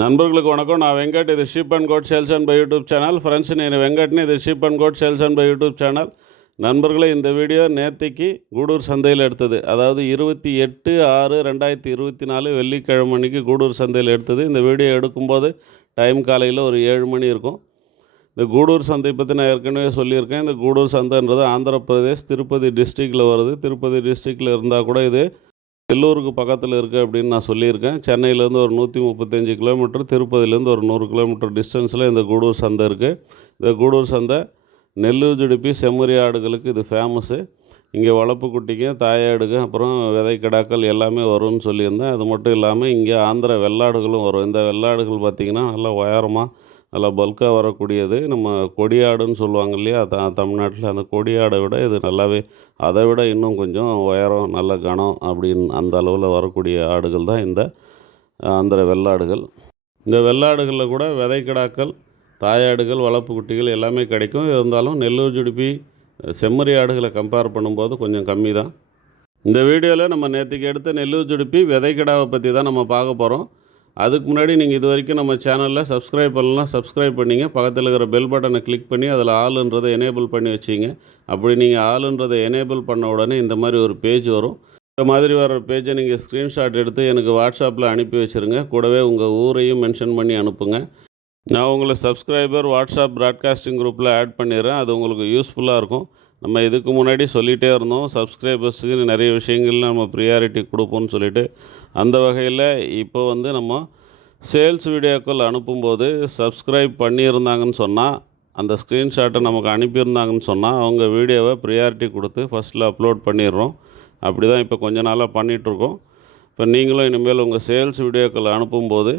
నన్బర్గులకు వణకం నా వెంకట్ ఇది ship and coat sales and buy YouTube channel friends నేను வெங்கட்னு இது ship and coat sales and buy YouTube channel நண்பர்களே இந்த வீடியோ நேத்திக்கு கூடூர் சந்தையில் எடுத்தது அதாவது இருபத்தி எட்டு ஆறு ரெண்டாயிரத்தி இருபத்தி நாலு வெள்ளிக்கிழமை அன்னைக்கு கூடூர் சந்தையில் எடுத்தது இந்த வீடியோ எடுக்கும்போது டைம் காலையில் ஒரு ஏழு மணி இருக்கும் இந்த கூடூர் சந்தை பற்றி நான் ஏற்கனவே சொல்லியிருக்கேன் இந்த கூடூர் சந்தைன்றது ஆந்திர பிரதேஷ் திருப்பதி டிஸ்ட்ரிக்டில் வருது திருப்பதி டிஸ்ட்ரிக்டில் இருந்தால் கூட இது எல்லூருக்கு பக்கத்தில் இருக்குது அப்படின்னு நான் சொல்லியிருக்கேன். சென்னையிலேருந்து ஒரு நூற்றி முப்பத்தஞ்சு கிலோமீட்டர் திருப்பதிலேருந்து ஒரு நூறு கிலோமீட்டர் டிஸ்டன்ஸில் இந்த கூடூர் சந்தை இருக்குது இந்த கூடூர் சந்தை நெல்லூர் ஜுடிப்பி செம்மறி ஆடுகளுக்கு இது ஃபேமஸ்ஸு இங்கே வளர்ப்பு குட்டிங்க தாயாடுங்க அப்புறம் விதை கிடாக்கள் எல்லாமே வரும்னு சொல்லியிருந்தேன். அது மட்டும் இல்லாமல் இங்கே ஆந்திர வெள்ளாடுகளும் வரும். இந்த வெள்ளாடுகள் பார்த்திங்கன்னா நல்லா உயரமாக நல்லா பல்காக வரக்கூடியது. நம்ம கொடியாடுன்னு சொல்லுவாங்க இல்லையா? த தமிழ்நாட்டில் அந்த கொடியாடை விட இது நல்லாவே அதை விட இன்னும் கொஞ்சம் உயரம் நல்ல கனம் அப்படின்னு அந்த அளவில் வரக்கூடிய ஆடுகள் தான் இந்த ஆந்திர வெள்ளாடுகள். இந்த வெள்ளாடுகளில் கூட விதைக்கிடாக்கள் தாயாடுகள் வளர்ப்பு குட்டிகள் எல்லாமே கிடைக்கும். இருந்தாலும் நெல்லூர் ஜுடிப்பி செம்மறி ஆடுகளை கம்பேர் பண்ணும்போது கொஞ்சம் கம்மி தான் இந்த வீடியோவில் நம்ம நேற்றுக்கு எடுத்த நெல்லூர் ஜுடிப்பி விதைக்கிடாவை பற்றி தான் நம்ம பார்க்க போகிறோம் அதுக்கு முன்னாடி நீங்கள் இது வரைக்கும் நம்ம சேனலில் சப்ஸ்கிரைப் பண்ணலாம் சப்ஸ்கிரைப் பண்ணிங்க. பக்கத்தில் இருக்கிற பெல் பட்டனை கிளிக் பண்ணி அதில் ஆளுன்றதை எனேபிள் பண்ணி வச்சிங்க. அப்படி நீங்கள் ஆளுன்றதை எனேபிள் பண்ண உடனே இந்த மாதிரி ஒரு பேஜ் வரும். இந்த மாதிரி வர பேஜை நீங்கள் ஸ்க்ரீன்ஷாட் எடுத்து எனக்கு வாட்ஸ்அப்பில் அனுப்பி வச்சுருங்க. கூடவே உங்கள் ஊரையும் மென்ஷன் பண்ணி அனுப்புங்க. நான் உங்களை சப்ஸ்கிரைபர் வாட்ஸ்அப் ப்ராட்காஸ்டிங் குரூப்பில் ஆட் பண்ணிடுறேன். அது உங்களுக்கு யூஸ்ஃபுல்லாக இருக்கும். நம்ம இதுக்கு முன்னாடி சொல்லிகிட்டே இருந்தோம். சப்ஸ்கிரைபர்ஸுக்கு நிறைய விஷயங்கள் நம்ம ப்ரியாரிட்டி கொடுப்போம்னு சொல்லிட்டு. அந்த வகையில் இப்போ வந்து நம்ம சேல்ஸ் வீடியோக்கள் அனுப்பும்போது சப்ஸ்கிரைப் பண்ணியிருந்தாங்கன்னு சொன்னால் அந்த ஸ்க்ரீன்ஷாட்டை நமக்கு அனுப்பியிருந்தாங்கன்னு சொன்னால் அவங்க வீடியோவை ப்ரியாரிட்டி கொடுத்து ஃபஸ்ட்டில் அப்லோட் பண்ணிடுறோம். அப்படி தான் இப்போ கொஞ்ச நாளாக பண்ணிகிட்ருக்கோம். இப்போ நீங்களும் இனிமேல் உங்கள் சேல்ஸ் வீடியோக்கள் அனுப்பும்போது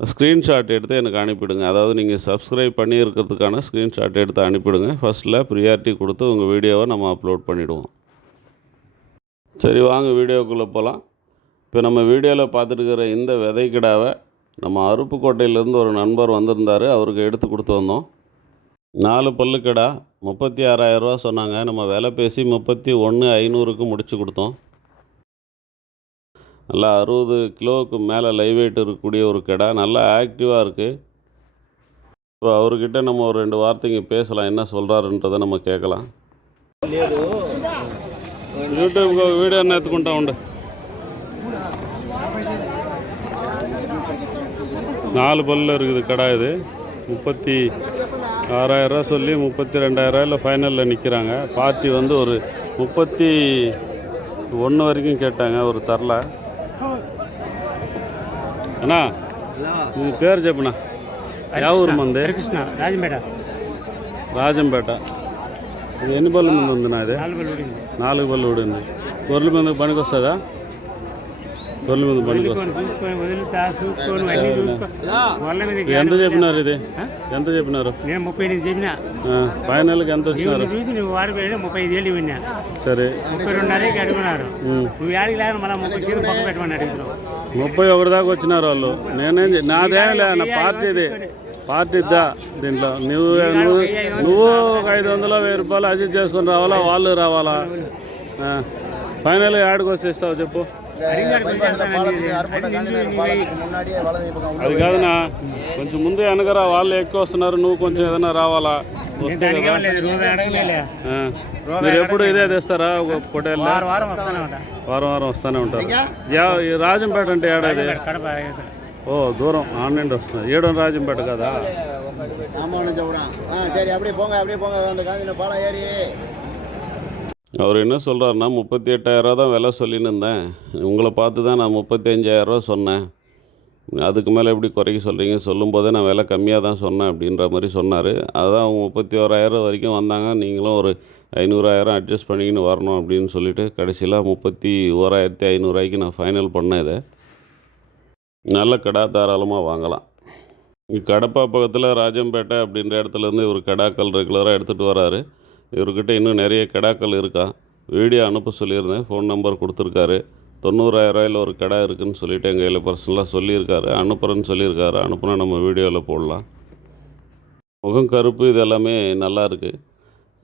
ஸ்க்ரீன்ஷாட் எடுத்து எனக்கு அனுப்பிவிடுங்க அதாவது நீங்கள் சப்ஸ்கிரைப் பண்ணியிருக்கிறதுக்கான ஸ்க்ரீன்ஷாட் எடுத்து அனுப்பிவிடுங்க ஃபஸ்ட்டில் ப்ரியாரிட்டி கொடுத்து உங்கள் வீடியோவை நம்ம அப்லோட் பண்ணிவிடுவோம் சரி வாங்க வீடியோக்குள்ளே போகலாம். இப்போ நம்ம வீடியோவில் பார்த்துட்டுருக்கிற இந்த விதை கிடாவை நம்ம அருப்புக்கோட்டையிலேருந்து ஒரு நண்பர் வந்திருந்தார் அவருக்கு எடுத்து கொடுத்து வந்தோம். நாலு பல்லு கிடா முப்பத்தி ஆறாயிரரூவா சொன்னாங்க. நம்ம விலை பேசி முப்பத்தி ஒன்று ஐநூறுக்கு முடித்து கொடுத்தோம். நல்லா அறுபது கிலோவுக்கு மேலே லைவ் வெயிட் இருக்கக்கூடிய ஒரு கிடா நல்லா ஆக்டிவாக இருக்குது இப்போ அவர்கிட்ட நம்ம ஒரு ரெண்டு வார்த்தைங்க பேசலாம் என்ன சொல்கிறாருன்றத நம்ம கேட்கலாம். யூடியூப்க்கு வீடியோ என்ன எத்துக்குண்டா உண்டு. நாலு பல்லு இருக்குது கடை இது முப்பத்தி ஆறாயிரரூவா சொல்லி முப்பத்தி ரெண்டாயிரரூவாயில் ஃபைனலில் நிற்கிறாங்க பார்ட்டி வந்து ஒரு முப்பத்தி ஒன்று வரைக்கும் கேட்டாங்க ஒரு தரல అన్నా నీ పేరు చెప్పునా యా ఊరు మంది కృష్ణ రాజంపేట రాజంపేట ఇది ఎన్ని బళ్ళు ముందు ఉంది నాది నాలుగు ఊడింది నాలుగు బళ్ళు ఊడింది గొర్రెల మీద పనికి వస్తుందా వాళ్ళ మీద ఎంత చెప్పినారు ఇది? ఎంత చెప్పినారు? నేను ముప్పై ఎనిమిది చెప్పిన. ఫైనల్కి ఎంత వచ్చినారు? చూసి నువ్వు వాడికి పోయినా ముప్పై ఐదు ఏళ్ళు విన్నా సరే. ముప్పై రెండున్నరకి అడుగున్నారు. నువ్వు ఏడికి లేక మళ్ళీ ముప్పై కేజీలు పక్క పెట్టమని ముప్పై ఒకటి దాకా వచ్చినారు వాళ్ళు. నేనేం నాదేం లే నా పార్టీది పార్టీ ఇద్దా దీంట్లో? నువ్వు నువ్వు నువ్వు ఒక ఐదు వందలు వెయ్యి రూపాయలు అడ్జస్ట్ చేసుకొని రావాలా? వాళ్ళు రావాలా? ఫైనల్గా ఆడికి వచ్చేస్తావు చెప్పు. అడిగాడు కొంచెం చేస్తాను అనేది. అది నిన్ను నువ్వు వెయ్యి. అది కాదనా కొంచెం ముందు వెనకరా వాళ్ళు ఎక్కువ వస్తున్నారు నువ్వు కొంచెం ఏదైనా రావాలా నేను వస్తే దానికి కదా ఏమనలేదు రూపాయి అడగలే ఆ. మీరు ఎప్పుడు ఇదే తెస్తారా ఒక పొటేళ్ళ వారం వారం వస్తానే ఉంటా వారం వారం వస్తూనే ఉంటారు యా ఈ రాజంపేట అంటే ఏడాది కడప ఓ దూరం ఆన్లైన్ వస్తుంది ఏడు రాజంపేట కదా அவர் என்ன சொல்கிறாருன்னா முப்பத்தி எட்டாயிரரூவா தான் விலை சொல்லின்னு இருந்தேன். உங்களை பார்த்து தான் நான் முப்பத்தி அஞ்சாயிரரூவா சொன்னேன். அதுக்கு மேலே எப்படி குறைக்க சொல்கிறீங்க சொல்லும்போதே நான் விலை கம்மியாக தான் சொன்னேன் அப்படின்ற மாதிரி சொன்னார். அதான் அவங்க முப்பத்தி ஓராயிரம் வரைக்கும் வந்தாங்க. நீங்களும் ஒரு ஐநூறாயிரம் அட்ஜஸ்ட் பண்ணிக்கின்னு வரணும் அப்படின்னு சொல்லிவிட்டு கடைசியில் முப்பத்தி ஓராயிரத்தி ஐநூறுரூவாய்க்கு நான் ஃபைனல் பண்ணேன் இதை. நல்ல கடா தாராளமாக வாங்கலாம். கடப்பா பக்கத்தில் ராஜம்பேட்டை அப்படின்ற இடத்துலேருந்து இவர் கடாக்கள் ரெகுலராக எடுத்துகிட்டு வராரு. இவர்கிட்ட இன்னும் நிறைய கிடாக்கள் இருக்கா? வீடியோ அனுப்ப சொல்லியிருந்தேன். ஃபோன் நம்பர் கொடுத்துருக்காரு. தொண்ணூறாயிரரூவாயில் ஒரு கடை இருக்குதுன்னு சொல்லிவிட்டு எங்கள் கையில் பர்சனலாக சொல்லியிருக்காரு. அனுப்புகிறேன்னு சொல்லியிருக்காரு. அனுப்புனா நம்ம வீடியோவில் போடலாம். முகம் கருப்பு இது எல்லாமே நல்லா இருக்குது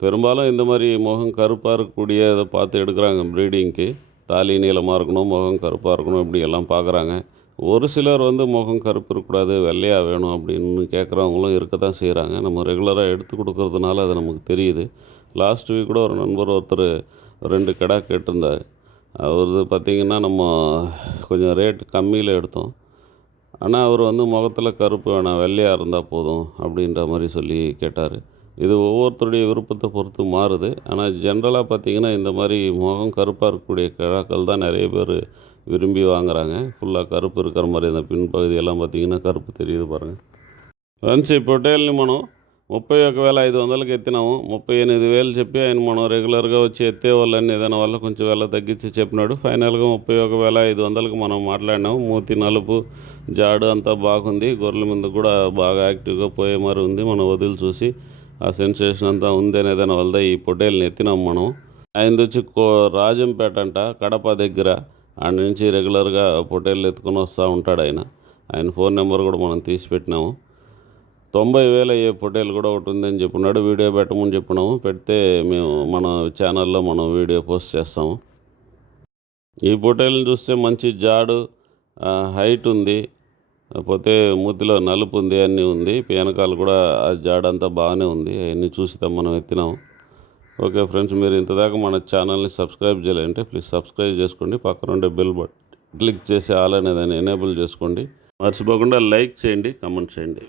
பெரும்பாலும் இந்த மாதிரி முகம் கருப்பாக இருக்கக்கூடிய இதை பார்த்து எடுக்கிறாங்க ப்ரீடிங்க்கு தாலி நீளமாக இருக்கணும் முகம் கருப்பாக இருக்கணும் இப்படி எல்லாம் பார்க்குறாங்க. ஒரு சிலர் வந்து முகம் கருப்பு இருக்கக்கூடாது வெள்ளையாக வேணும் அப்படின்னு கேட்குறவங்களும் இருக்க தான் செய்கிறாங்க நம்ம ரெகுலராக எடுத்து கொடுக்கறதுனால அது நமக்கு தெரியுது. லாஸ்ட் வீக் கூட ஒரு நண்பர் ஒருத்தர் ரெண்டு கிடா கேட்டிருந்தார். அவரது பார்த்திங்கன்னா நம்ம கொஞ்சம் ரேட் கம்மியில் எடுத்தோம். ஆனால் அவர் வந்து முகத்தில் கருப்பு வேணாம் வெள்ளையாக இருந்தால் போதும் அப்படின்ற மாதிரி சொல்லி கேட்டார். இது ஒவ்வொருத்தருடைய விருப்பத்தை பொறுத்து மாறுது. ஆனால் ஜென்ரலாக பார்த்திங்கன்னா இந்த மாதிரி முகம் கருப்பாக இருக்கக்கூடிய கிழாக்கள் தான் நிறைய பேர் விரும்பி வாங்குகிறாங்க ஃபுல்லாக கருப்பு இருக்கிற மாதிரி அந்த பின்பகுதியெல்லாம் பார்த்திங்கன்னா கருப்பு தெரியுது பாருங்கள் ரன்சி பட்டேல் டேல் ముప్పై ఒక వేల ఐదు వందలకి ఎత్తినాము. ముప్పై ఎనిమిది వేలు చెప్పి ఆయన మనం రెగ్యులర్గా వచ్చి ఎత్తే వాళ్ళని ఏదైనా వల్ల కొంచెం వేల తగ్గించి చెప్పినాడు. ఫైనల్గా ముప్పై ఒక వేల ఐదు వందలకు మనం మాట్లాడినాము. మూతి నలుపు జాడు అంతా బాగుంది. గొర్రెల మీద కూడా బాగా యాక్టివ్గా పోయే మరి ఉంది. మనం వదిలి చూసి ఆ సెన్సేషన్ అంతా ఉంది అనేదాని వల్ల ఈ పొట్టేళ్ళని ఎత్తినాం మనం. ఆయనది వచ్చి కో రాజంపేట అంట కడప దగ్గర. ఆడ నుంచి రెగ్యులర్గా పొట్టేళ్ళు ఎత్తుకొని వస్తూ ఉంటాడు ఆయన. ఆయన ఫోన్ నెంబర్ కూడా మనం తీసి పెట్టినాము తొంభై వేలు అయ్యే ఫోటోలు కూడా ఒకటి ఉందని చెప్పున్నాడు. వీడియో పెట్టమని చెప్పినాము. పెడితే మేము మన ఛానల్లో మనం వీడియో పోస్ట్ చేస్తాము. ఈ పొట్టేలను చూస్తే మంచి జాడు హైట్ ఉంది. పోతే మూతిలో నలుపు ఉంది అన్నీ ఉంది. వెనకాల కూడా ఆ జాడంతా బాగానే ఉంది. అవన్నీ చూస్తే మనం ఎత్తినాము. ఓకే ఫ్రెండ్స్ మీరు ఇంతదాకా మన ఛానల్ని సబ్స్క్రైబ్ చేయాలంటే ప్లీజ్ సబ్స్క్రైబ్ చేసుకోండి. పక్కన ఉండే బెల్ బట్ క్లిక్ చేసి ఆల్ అనేదాన్ని ఎనేబుల్ చేసుకోండి. మర్చిపోకుండా లైక్ చేయండి కమెంట్ చేయండి.